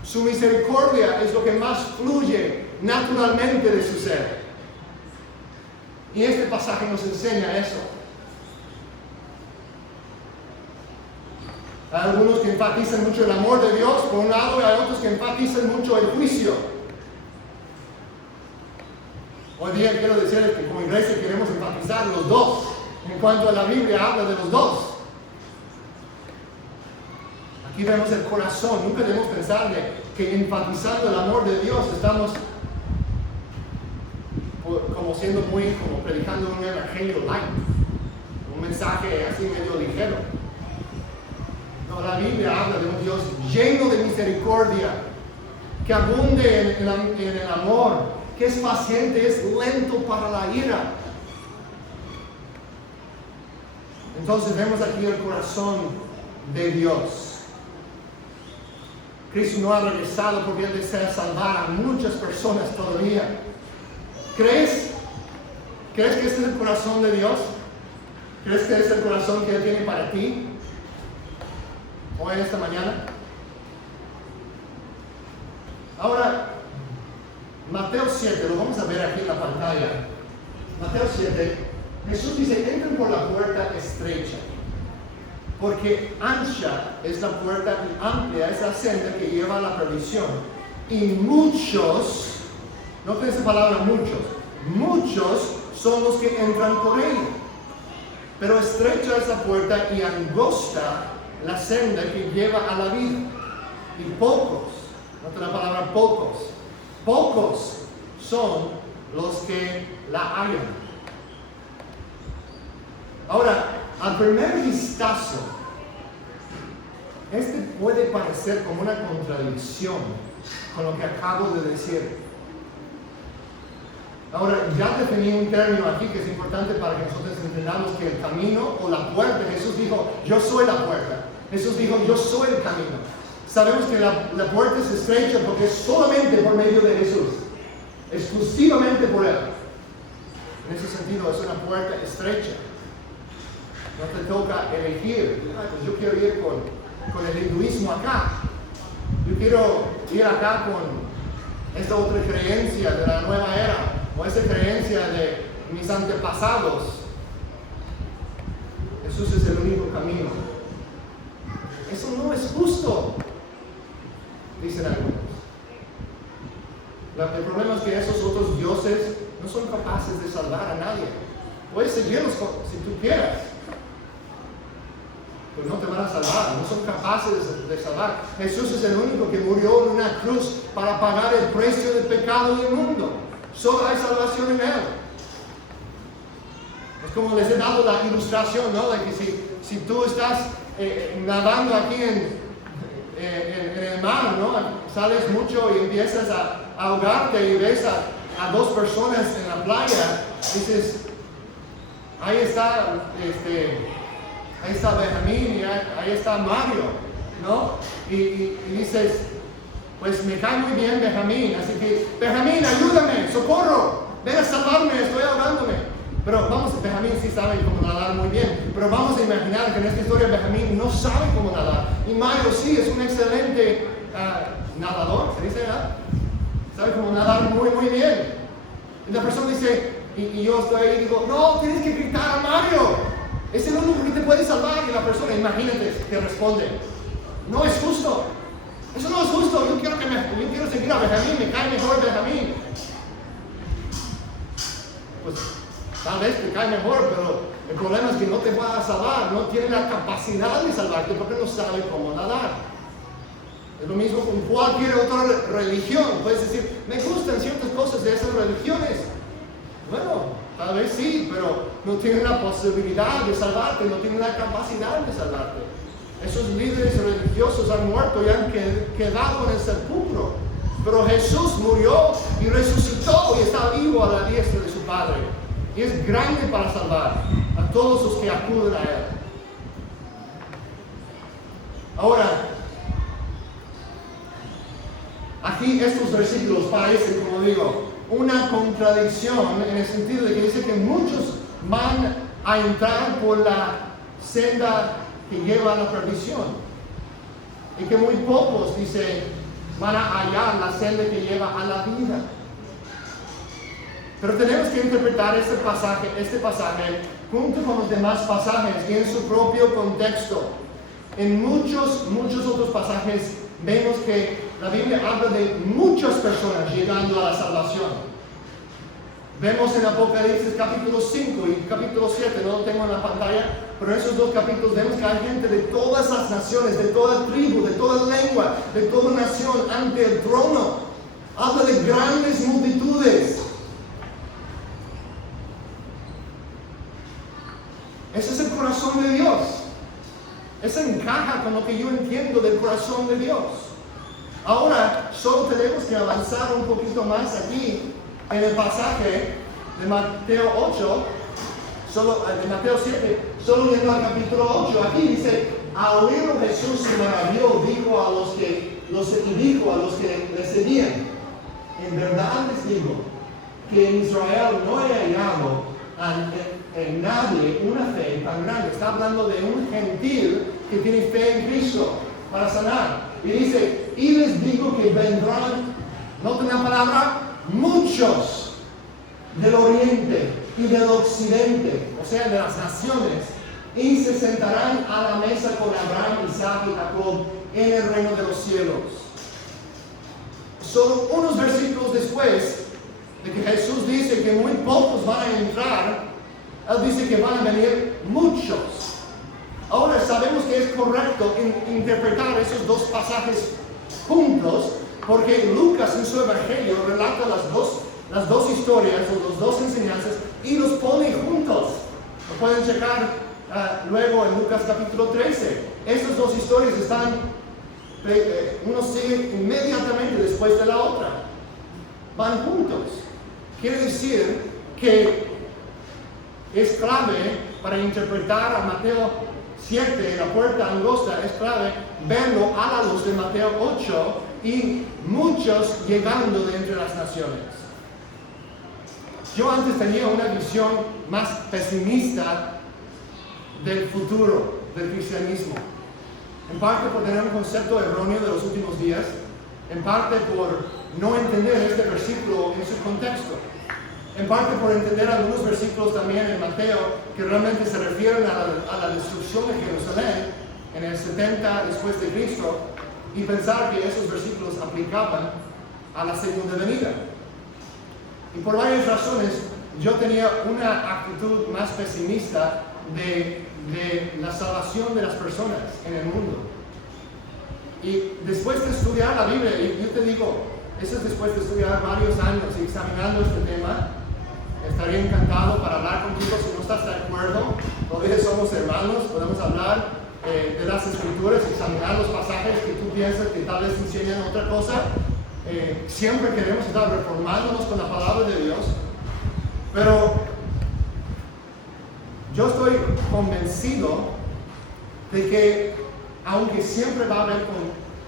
Su misericordia es lo que más fluye naturalmente de su ser. Y este pasaje nos enseña eso. Hay algunos que enfatizan mucho el amor de Dios por un lado, y hay otros que enfatizan mucho el juicio. Hoy día quiero decirles que como iglesia queremos enfatizar los dos. En cuanto a la Biblia habla de los dos. Aquí vemos el corazón. Nunca debemos pensar que enfatizando el amor de Dios estamos como siendo como predicando un evangelio light, un mensaje así medio ligero. No, la Biblia habla de un Dios lleno de misericordia, que abunde en el amor, que es paciente, es lento para la ira. Entonces vemos aquí el corazón de Dios. Cristo no ha regresado porque Él desea salvar a muchas personas todavía. ¿Crees que este es el corazón de Dios? ¿Crees que es el corazón que Él tiene para ti? Hoy, esta mañana. Ahora, Mateo 7, lo vamos a ver aquí en la pantalla. Mateo 7, Jesús dice, entren por la puerta estrecha, porque ancha es la puerta y amplia es la senda que lleva a la perdición. Y muchos, noten esa palabra muchos son los que entran por ella. Pero estrecha es la puerta y angosta la senda que lleva a la vida. Y pocos, noten la palabra pocos son los que la hallan. Ahora, al primer vistazo, este puede parecer como una contradicción con lo que acabo de decir. Ahora, ya definí un término aquí que es importante para que nosotros entendamos que el camino o la puerta, Jesús dijo, yo soy la puerta. Jesús dijo, yo soy el camino. Sabemos que la puerta es estrecha porque es solamente por medio de Jesús, exclusivamente por Él. En ese sentido, es una puerta estrecha. No te toca elegir, pues yo quiero ir con el hinduismo acá. Yo quiero ir acá con esta otra creencia de la nueva era, o esa creencia de mis antepasados. Jesús es el único camino. Eso no es justo, dicen algunos. El problema es que esos otros dioses no son capaces de salvar a nadie. Puedes seguirlos si tú quieras, pero no te van a salvar, no son capaces de salvar. Jesús es el único que murió en una cruz para pagar el precio del pecado del mundo. Solo hay salvación en Él. Es como les he dado la ilustración, ¿no? De que si tú estás nadando aquí en el mar, ¿no? Sales mucho y empiezas a ahogarte y ves a dos personas en la playa, dices, ahí está Benjamín y ahí está Mario, ¿no? Y dices, pues me cae muy bien Benjamín, así que, Benjamín, ayúdame, socorro, ven a salvarme, estoy ahogándome. Pero Benjamín sí sabe cómo nadar muy bien, pero vamos a imaginar que en esta historia Benjamín no sabe cómo nadar. Y Mario sí es un excelente nadador, ¿se dice, verdad? Sabe cómo nadar muy, muy bien. Y la persona dice, y yo estoy ahí y digo, no, tienes que gritar a Mario. Es el único que te puede salvar. Y la persona, imagínate, que responde, no es justo. Eso no es justo. Yo quiero seguir a Benjamín, me cae mejor Benjamín. Pues tal vez te cae mejor, pero el problema es que no te va a salvar. No tiene la capacidad de salvarte porque no sabe cómo nadar. Es lo mismo con cualquier otra religión. Puedes decir, me gustan ciertas cosas de esas religiones. Bueno, tal vez sí, pero no tienen la posibilidad de salvarte, no tienen la capacidad de salvarte. Esos líderes religiosos han muerto y han quedado en el sepulcro. Pero Jesús murió y resucitó y está vivo a la diestra de su Padre. Y es grande para salvar a todos los que acuden a Él. Ahora, aquí estos versículos parecen, como digo, una contradicción en el sentido de que dice que muchos van a entrar por la senda que lleva a la perdición y que muy pocos, dice, van a hallar la senda que lleva a la vida. Pero tenemos que interpretar este pasaje junto con los demás pasajes y en su propio contexto. En muchos otros pasajes vemos que la Biblia habla de muchas personas llegando a la salvación. Vemos en Apocalipsis capítulo 5 y capítulo 7, no lo tengo en la pantalla, pero en esos dos capítulos vemos que hay gente de todas las naciones, de toda tribu, de toda lengua, de toda nación ante el trono. Habla de grandes multitudes. Ese es el corazón de Dios. Eso encaja con lo que yo entiendo del corazón de Dios. Ahora, solo tenemos que avanzar un poquito más aquí en el pasaje de Mateo 8, de Mateo 7, solo yendo al capítulo 8. Aquí dice, al oírlo Jesús se maravilló, dijo a los que le seguían, en verdad les digo que en Israel no he hallado en nadie una fe tan grande. Está hablando de un gentil que tiene fe en Cristo para sanar. Y dice, y les digo que vendrán, noten la palabra, muchos del oriente y del occidente, o sea, de las naciones, y se sentarán a la mesa con Abraham, Isaac y Jacob en el reino de los cielos. Solo unos versículos después de que Jesús dice que muy pocos van a entrar, Él dice que van a venir muchos. Ahora sabemos que es correcto interpretar esos dos pasajes juntos, porque Lucas en su evangelio relata las dos historias o las dos enseñanzas y los pone juntos. Lo pueden checar luego en Lucas capítulo 13. Estas dos historias están, uno sigue inmediatamente después de la otra. Van juntos. Quiere decir que es clave para interpretar a Mateo 7, la puerta angosta, es clave verlo a la luz de Mateo 8 y muchos llegando de entre las naciones. Yo antes tenía una visión más pesimista del futuro del cristianismo, en parte por tener un concepto erróneo de los últimos días, en parte por no entender este versículo en su contexto, en parte por entender algunos versículos también en Mateo que realmente se refieren a la destrucción de Jerusalén en el 70 después de Cristo, y pensar que esos versículos aplicaban a la segunda venida. Y por varias razones yo tenía una actitud más pesimista de la salvación de las personas en el mundo. Y después de estudiar la Biblia, y yo te digo, eso es después de estudiar varios años y examinando este tema, estaría encantado para hablar contigo. Si no estás de acuerdo, todavía somos hermanos, podemos hablar de las Escrituras, examinar los pasajes que tú piensas que tal vez enseñan otra cosa. Siempre queremos estar reformándonos con la palabra de Dios, pero yo estoy convencido de que aunque siempre va a haber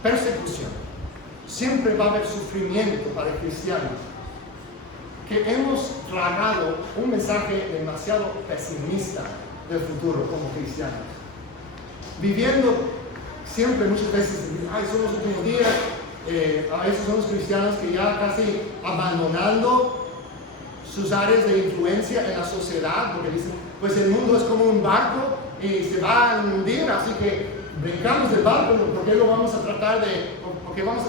persecución, siempre va a haber sufrimiento para el cristiano, que hemos tragado un mensaje demasiado pesimista del futuro como cristianos, viviendo siempre muchas veces, son los últimos días. A veces son los cristianos que ya casi abandonando sus áreas de influencia en la sociedad, porque dicen, pues el mundo es como un barco y se va a hundir, así que brincamos del barco. ¿Por qué vamos a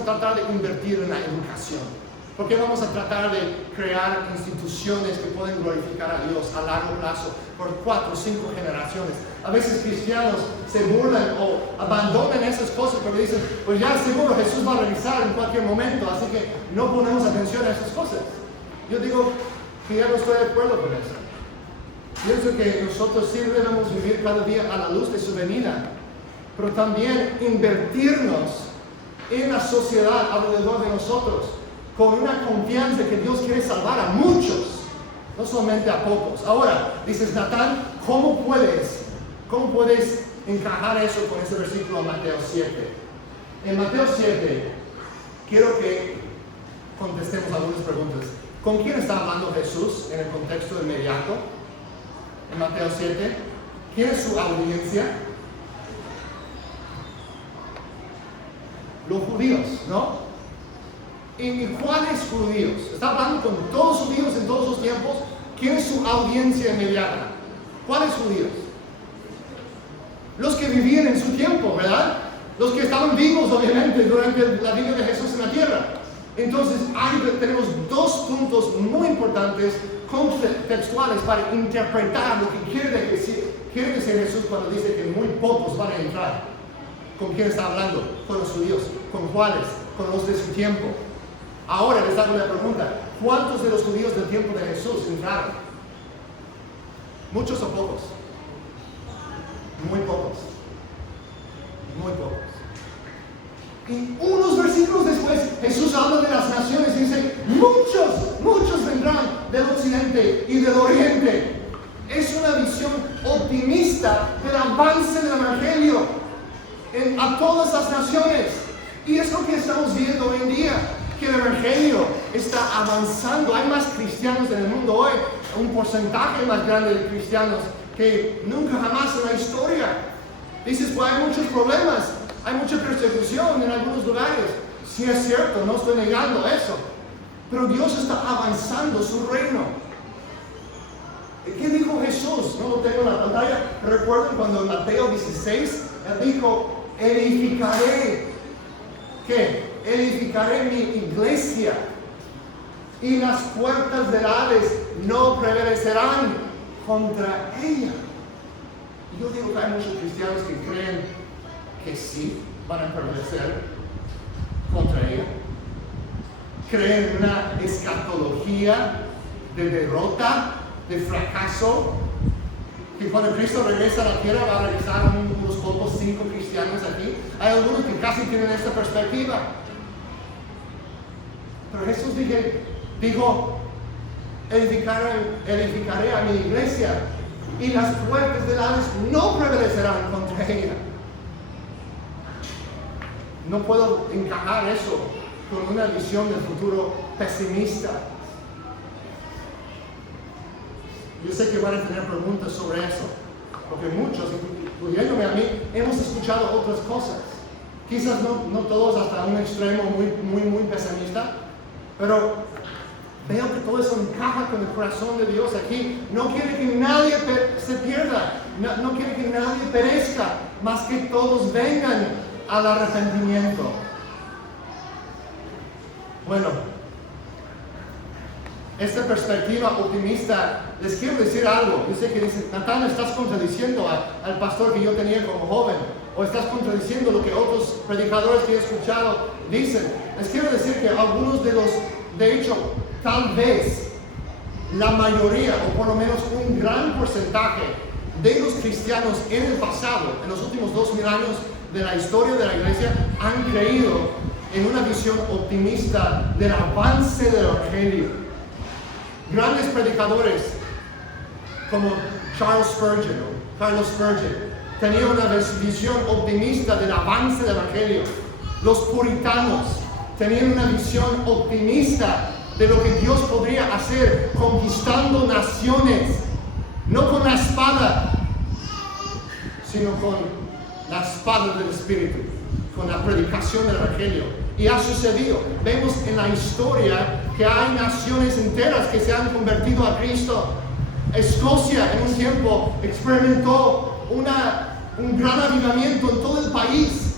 tratar de invertir en la educación? ¿Por qué vamos a tratar de crear instituciones que pueden glorificar a Dios a largo plazo por 4 o 5 generaciones? A veces cristianos se burlan o abandonan esas cosas porque dicen, pues ya seguro Jesús va a regresar en cualquier momento, así que no ponemos atención a esas cosas. Yo digo que ya no estoy de acuerdo con eso. Pienso que nosotros sí debemos vivir cada día a la luz de su venida, pero también invertirnos en la sociedad alrededor de nosotros, con una confianza que Dios quiere salvar a muchos, no solamente a pocos. Ahora, dices, Natán, ¿cómo puedes encajar eso con ese versículo en Mateo 7? En Mateo 7, quiero que contestemos algunas preguntas. ¿Con quién está hablando Jesús en el contexto inmediato? En Mateo 7, ¿quién es su audiencia? Los judíos, ¿no? ¿Y cuáles judíos? Está hablando con todos los judíos en todos los tiempos. ¿Quién es su audiencia inmediata? ¿Cuáles judíos? Los que vivían en su tiempo, ¿verdad? Los que estaban vivos, obviamente, durante la vida de Jesús en la tierra. Entonces, tenemos dos puntos muy importantes, contextuales, para interpretar lo que quiere decir Jesús cuando dice que muy pocos van a entrar. ¿Con quién está hablando? Con los judíos. ¿Con cuáles? Con los de su tiempo. Ahora les hago la pregunta, ¿cuántos de los judíos del tiempo de Jesús entraron? ¿Muchos o pocos? Muy pocos. Muy pocos. Y unos versículos después, Jesús habla de las naciones y dice, muchos vendrán del occidente y del oriente. Es una visión optimista del avance del evangelio a todas las naciones. Y es lo que estamos viendo hoy en día, que el evangelio está avanzando. Hay más cristianos en el mundo hoy, un porcentaje más grande de cristianos que nunca jamás en la historia. Dices, pues hay muchos problemas, hay mucha persecución en algunos lugares. Sí es cierto, no estoy negando eso. Pero Dios está avanzando su reino. ¿Qué dijo Jesús? No lo tengo en la pantalla. ¿Recuerdan cuando en Mateo 16 Él dijo, edificaré? ¿Qué? Edificaré mi iglesia y las puertas del Hades no prevalecerán contra ella. Y yo digo que hay muchos cristianos que creen que sí van a prevalecer contra ella. Creen en una escatología de derrota, de fracaso, que cuando Cristo regresa a la tierra va a regresar unos pocos 5 cristianos aquí. Hay algunos que casi tienen esta perspectiva. Pero Jesús dijo, edificaré a mi iglesia y las puertas del Hades no prevalecerán contra ella. No puedo encajar eso con una visión del futuro pesimista. Yo sé que van a tener preguntas sobre eso, porque muchos, incluyéndome a mí, hemos escuchado otras cosas. Quizás no todos hasta un extremo muy pesimista, pero veo que todo eso encaja con el corazón de Dios aquí. No quiere que nadie se pierda, no quiere que nadie perezca, más que todos vengan al arrepentimiento. Bueno, esta perspectiva optimista, les quiero decir algo. Yo sé que dicen, Natán, estás contradiciendo al pastor que yo tenía como joven, o estás contradiciendo lo que otros predicadores que he escuchado dicen. Les quiero decir que algunos de hecho, tal vez la mayoría, o por lo menos un gran porcentaje de los cristianos en el pasado, en los últimos 2000 años de la historia de la iglesia, han creído en una visión optimista del avance del evangelio. Grandes predicadores como Carlos Spurgeon tenían una visión optimista del avance del evangelio. Los puritanos tenían una visión optimista de lo que Dios podría hacer conquistando naciones, no con la espada, sino con la espada del Espíritu, con la predicación del evangelio. Y ha sucedido. Vemos en la historia que hay naciones enteras que se han convertido a Cristo. Escocia en un tiempo experimentó un gran avivamiento en todo el país.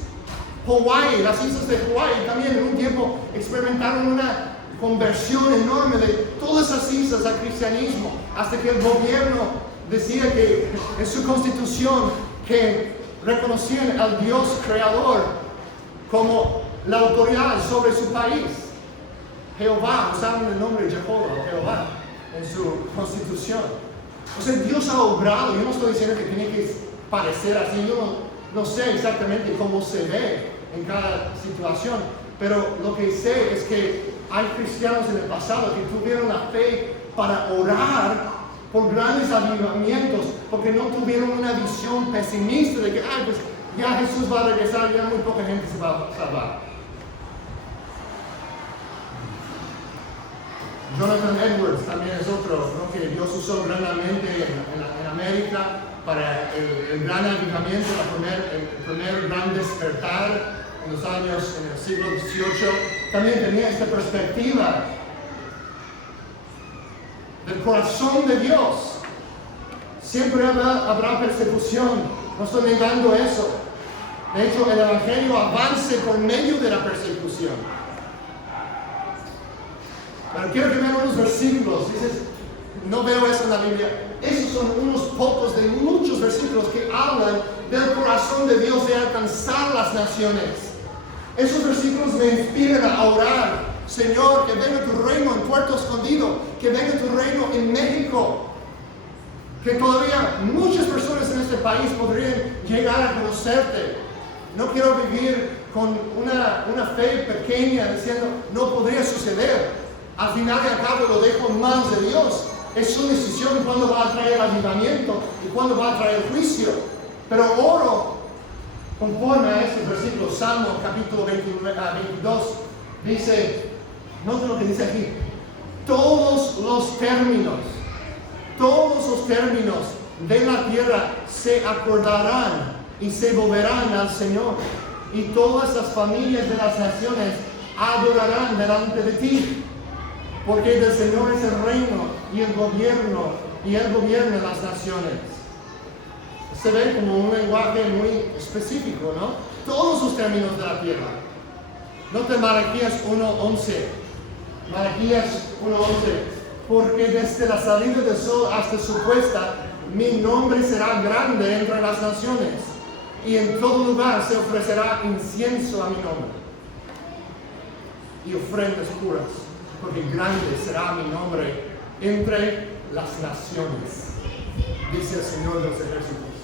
Hawái, las islas de Hawái también en un tiempo experimentaron una conversión enorme de todas esas islas al cristianismo, hasta que el gobierno decía que en su constitución que reconocían al Dios creador como la autoridad sobre su país. Jehová, usaron el nombre de Jehová en su constitución. O sea, Dios ha obrado. Yo no estoy diciendo que tiene que parecer así. Yo no sé exactamente cómo se ve en cada situación, pero lo que sé es que hay cristianos en el pasado que tuvieron la fe para orar por grandes avivamientos, porque no tuvieron una visión pesimista de que, pues ya Jesús va a regresar, ya muy poca gente se va a salvar. Jonathan Edwards también es otro, ¿no?, que Dios usó grandemente en América para el gran avivamiento, el primer gran despertar en los años, en el siglo XVIII. También tenía esta perspectiva del corazón de Dios. Siempre habrá persecución, no estoy negando eso. De hecho, el evangelio avanza por medio de la persecución. Pero quiero que vean unos versículos. Dices, no veo eso en la Biblia. Esos son unos pocos de muchos versículos que hablan del corazón de Dios de alcanzar las naciones. Esos versículos me inspiran a orar. Señor, que venga tu reino en Puerto Escondido, que venga tu reino en México, que todavía muchas personas en este país podrían llegar a conocerte. No quiero vivir con una fe pequeña diciendo, no podría suceder. Al final y al cabo lo dejo en manos de Dios. Es su decisión cuándo va a traer avivamiento y cuándo va a traer juicio. Pero oro conforme a este versículo, Salmo capítulo 22, dice, noten lo que dice aquí, todos los términos de la tierra se acordarán y se volverán al Señor, y todas las familias de las naciones adorarán delante de ti. Porque del Señor es el reino y el gobierno, y Él gobierna las naciones. Se ve como un lenguaje muy específico, ¿no? Todos los términos de la tierra. Nota Malaquías 1:11. Malaquías 1:11. Porque desde la salida del sol hasta su puesta, mi nombre será grande entre las naciones, y en todo lugar se ofrecerá incienso a mi nombre, y ofrendas puras, porque grande será mi nombre entre las naciones, dice el Señor de los ejércitos.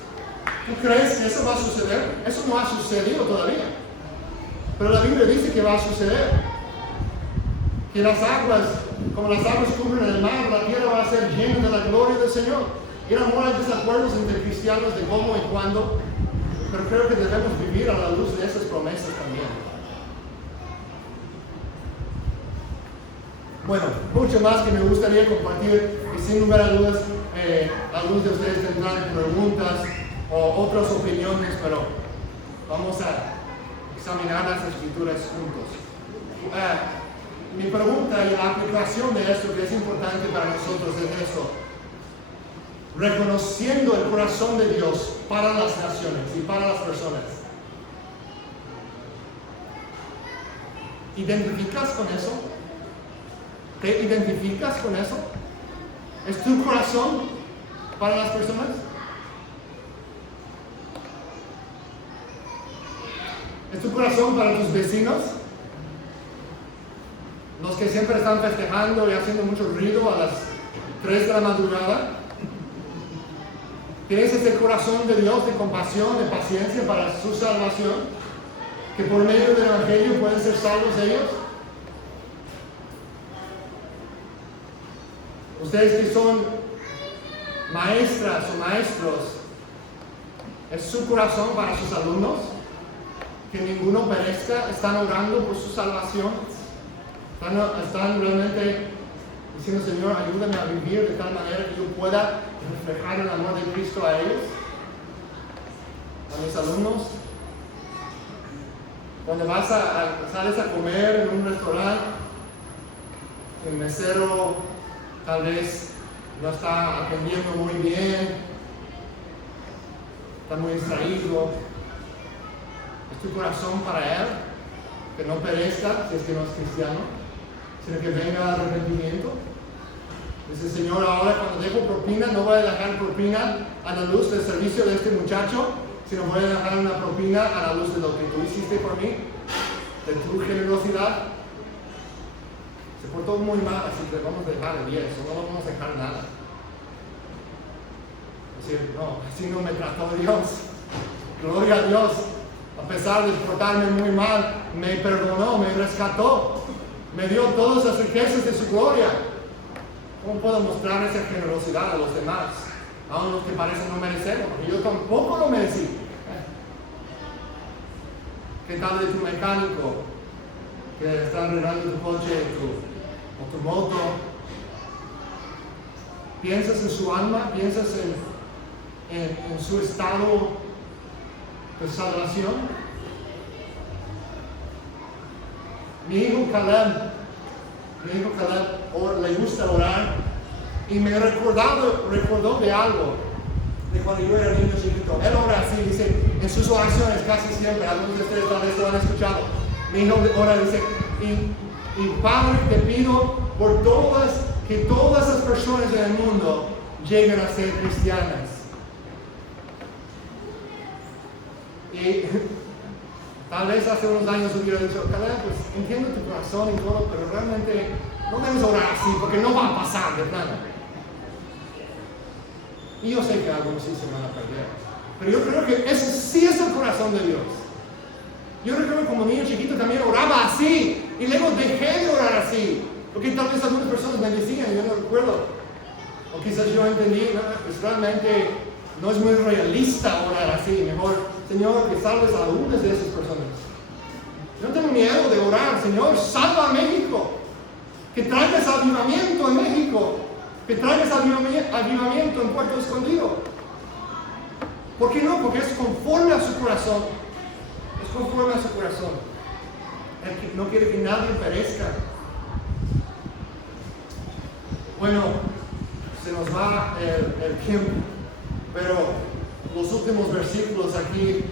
¿Tú crees que eso va a suceder? Eso no ha sucedido todavía, pero la Biblia dice que va a suceder, que las aguas, como las aguas cubren el mar, la tierra va a ser llena de la gloria del Señor. Y no hay desacuerdos entre cristianos de cómo y cuándo, pero creo que debemos vivir a la luz de esas promesas también. Bueno, mucho más que me gustaría compartir, y sin lugar a dudas, a la luz de ustedes tendrán preguntas o otras opiniones, pero vamos a examinar las escrituras juntos. Mi pregunta y la aplicación de esto que es importante para nosotros es esto: reconociendo el corazón de Dios para las naciones y para las personas. ¿Identificas con eso? ¿Te identificas con eso? ¿Es tu corazón para las personas? ¿Es tu corazón para tus vecinos? Los que siempre están festejando y haciendo mucho ruido a las 3 de la madrugada. ¿Tienes ese corazón de Dios, de compasión, de paciencia para su salvación? Que por medio del Evangelio pueden ser salvos ellos. Ustedes que son maestras o maestros, ¿es su corazón para sus alumnos? Que ninguno perezca, están orando por su salvación. Están realmente diciendo: Señor, ayúdame a vivir de tal manera que yo pueda reflejar el amor de Cristo a ellos, a mis alumnos. Cuando sales a comer en un restaurante, el mesero tal vez no está atendiendo muy bien, está muy distraído. ¿Es tu corazón para él? Que no perezca, si es que no es cristiano, sino que venga arrepentimiento. Dice: Señor, ahora cuando dejo propina, no voy a dejar propina a la luz del servicio de este muchacho, sino voy a dejar una propina a la luz de lo que tú hiciste por mí, de tu generosidad. Se portó muy mal, así que vamos a dejar el 10, o no vamos a dejar nada. Es decir, no, así no me trató Dios. Gloria a Dios. A pesar de portarme muy mal, me perdonó, me rescató. Me dio todas las riquezas de su gloria. ¿Cómo puedo mostrar esa generosidad a los demás? Aun los que parecen no merecerlo, porque yo tampoco lo merecí. ¿Qué tal de tu mecánico que está arreglando tu coche o tu moto? ¿Piensas en su alma? ¿Piensas en su estado de salvación? Mi hijo Caleb le gusta orar, y me recordó de algo de cuando yo era niño chiquito. Él ora así, dice, en sus oraciones casi siempre, algunos de ustedes tal vez lo han escuchado. Mi hijo ora, dice: y Padre, te pido por que todas las personas en el mundo lleguen a ser cristianas. Y tal vez hace unos años hubiera dicho: Caleb, pues entiendo tu corazón y todo, pero realmente no debes orar así, porque no va a pasar de plano. Y yo sé que algunos sí se van a perder, pero yo creo que ese sí es el corazón de Dios. Yo recuerdo como niño chiquito también oraba así, y luego dejé de orar así, porque tal vez algunas personas me decían y yo no recuerdo. O quizás yo entendí, no, pues realmente no es muy realista orar así. Mejor, Señor, que salves a algunas de esas personas. Yo no tengo miedo de orar: Señor, salva a México, que traigas avivamiento en México, que traigas avivamiento en Puerto Escondido. ¿Por qué no? Porque es conforme a su corazón. Es conforme a su corazón. Él no quiere que nadie perezca. Bueno, se nos va el tiempo, pero los últimos versículos aquí,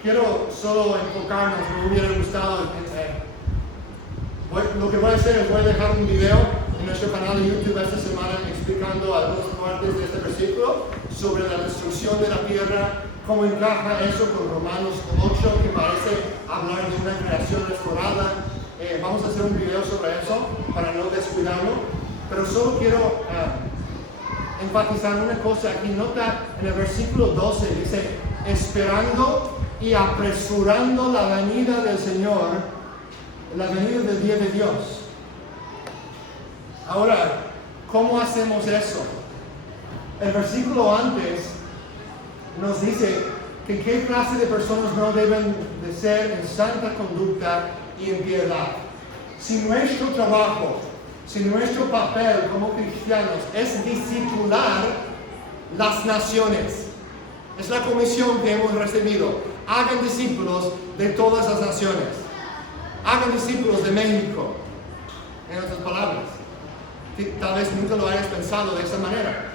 quiero solo enfocarnos, me hubiera gustado. Lo que voy a hacer es voy a dejar un video en nuestro canal de YouTube esta semana explicando algunas partes de este versículo sobre la destrucción de la tierra, cómo encaja eso con Romanos 8, que parece hablar de una creación restaurada. Vamos a hacer un video sobre eso para no descuidarlo, pero solo quiero enfatizar una cosa aquí. Nota en el versículo 12, dice, esperando y apresurando la venida del Señor, la venida del día de Dios. Ahora, ¿cómo hacemos eso? El versículo antes nos dice que qué clase de personas no deben de ser en santa conducta y en piedad. Si nuestro trabajo, si nuestro papel como cristianos es discipular las naciones, es la comisión que hemos recibido. Hagan discípulos de todas las naciones. Hagan discípulos de México. En otras palabras, tal vez nunca lo hayas pensado de esa manera.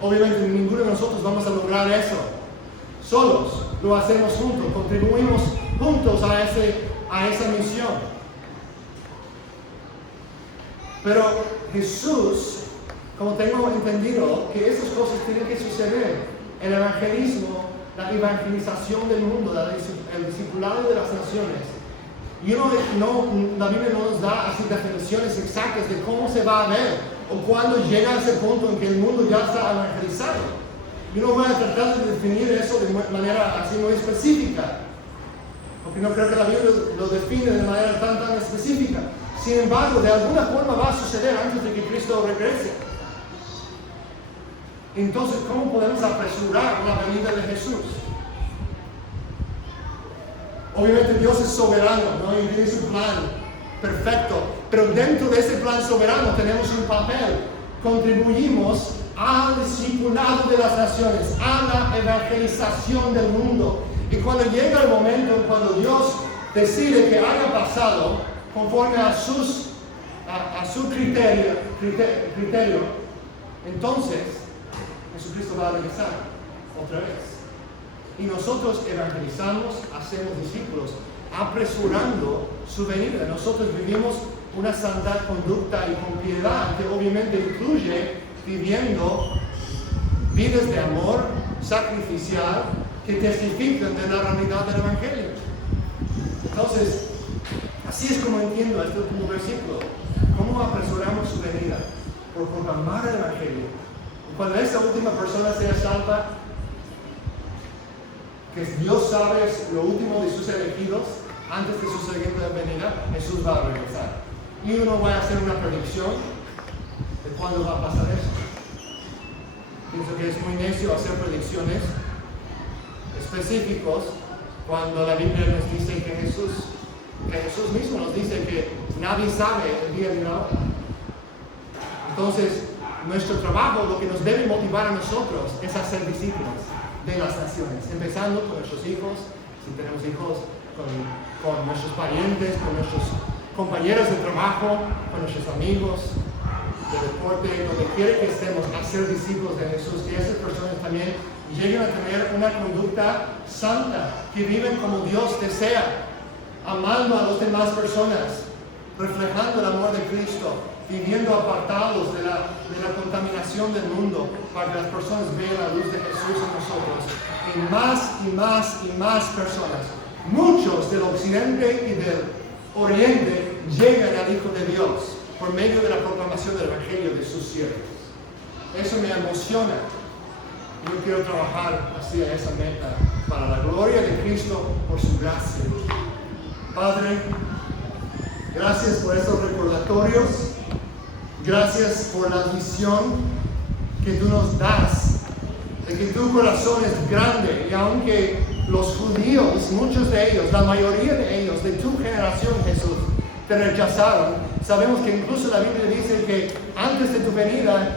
Obviamente ninguno de nosotros vamos a lograr eso solos, lo hacemos juntos, contribuimos juntos a esa misión. Pero Jesús, como tengo entendido, que esas cosas tienen que suceder, el evangelismo, la evangelización del mundo, el discipulado de las naciones. Y la Biblia no nos da así definiciones exactas de cómo se va a ver o cuándo llega a ese punto en que el mundo ya está evangelizado. Yo no voy a tratar de definir eso de manera así muy específica, porque no creo que la Biblia lo define de manera tan específica. Sin embargo, de alguna forma va a suceder antes de que Cristo regrese. Entonces, ¿cómo podemos apresurar la venida de Jesús? Obviamente Dios es soberano, ¿no? Y tiene su plan perfecto, pero dentro de ese plan soberano tenemos un papel. Contribuimos al discipulado de las naciones, a la evangelización del mundo. Y cuando llega el momento, cuando Dios decide que haya pasado conforme a su criterio, entonces Jesucristo va a regresar otra vez. Y nosotros evangelizamos, hacemos discípulos, apresurando su venida. Nosotros vivimos una santa conducta y con piedad, que obviamente incluye viviendo vidas de amor sacrificial que testifican de la realidad del Evangelio. Entonces, así es como entiendo este último versículo. ¿Cómo apresuramos su venida? Por proclamar el Evangelio. Y cuando esa última persona sea salva, que Dios sabe lo último de sus elegidos, antes de su segunda venida, Jesús va a regresar. Y uno va a hacer una predicción de cuándo va a pasar eso. Pienso que es muy necio hacer predicciones específicos cuando la Biblia nos dice que Jesús mismo nos dice que nadie sabe el día ni la hora. Entonces, nuestro trabajo, lo que nos debe motivar a nosotros, es hacer discípulos de las naciones, empezando con nuestros hijos, si tenemos hijos, con nuestros parientes, con nuestros compañeros de trabajo, con nuestros amigos de deporte, donde quiera que estemos, a ser discípulos de Jesús, que esas personas también lleguen a tener una conducta santa, que viven como Dios desea, amando a las demás personas, reflejando el amor de Cristo, viviendo apartados de la contaminación del mundo, para que las personas vean la luz de Jesús en nosotros. Y más personas, muchos del occidente y del oriente, llegan al Hijo de Dios por medio de la proclamación del Evangelio de sus siervos. Eso me emociona. Yo quiero trabajar hacia esa meta para la gloria de Cristo, por su gracia. Padre, gracias por estos recordatorios. Gracias por la visión que tú nos das, de que tu corazón es grande, y aunque los judíos, muchos de ellos, la mayoría de ellos, de tu generación, Jesús, te rechazaron, sabemos que incluso la Biblia dice que antes de tu venida,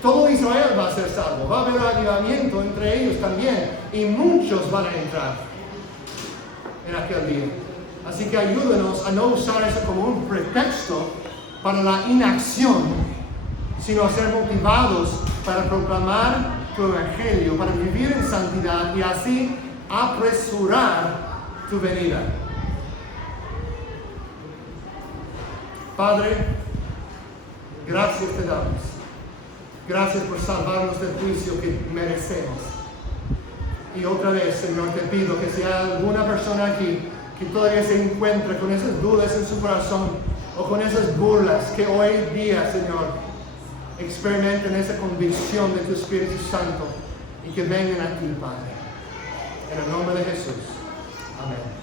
todo Israel va a ser salvo, va a haber avivamiento entre ellos también, y muchos van a entrar en aquel día. Así que ayúdanos a no usar eso como un pretexto para la inacción, sino a ser motivados para proclamar tu evangelio, para vivir en santidad y así apresurar tu venida. Padre, gracias te damos. Gracias por salvarnos del juicio que merecemos. Y otra vez, Señor, te pido que si hay alguna persona aquí que todavía se encuentra con esas dudas en su corazón o con esas burlas, que hoy día, Señor, experimenten esa convicción de tu Espíritu Santo y que vengan a ti, Padre. En el nombre de Jesús. Amén.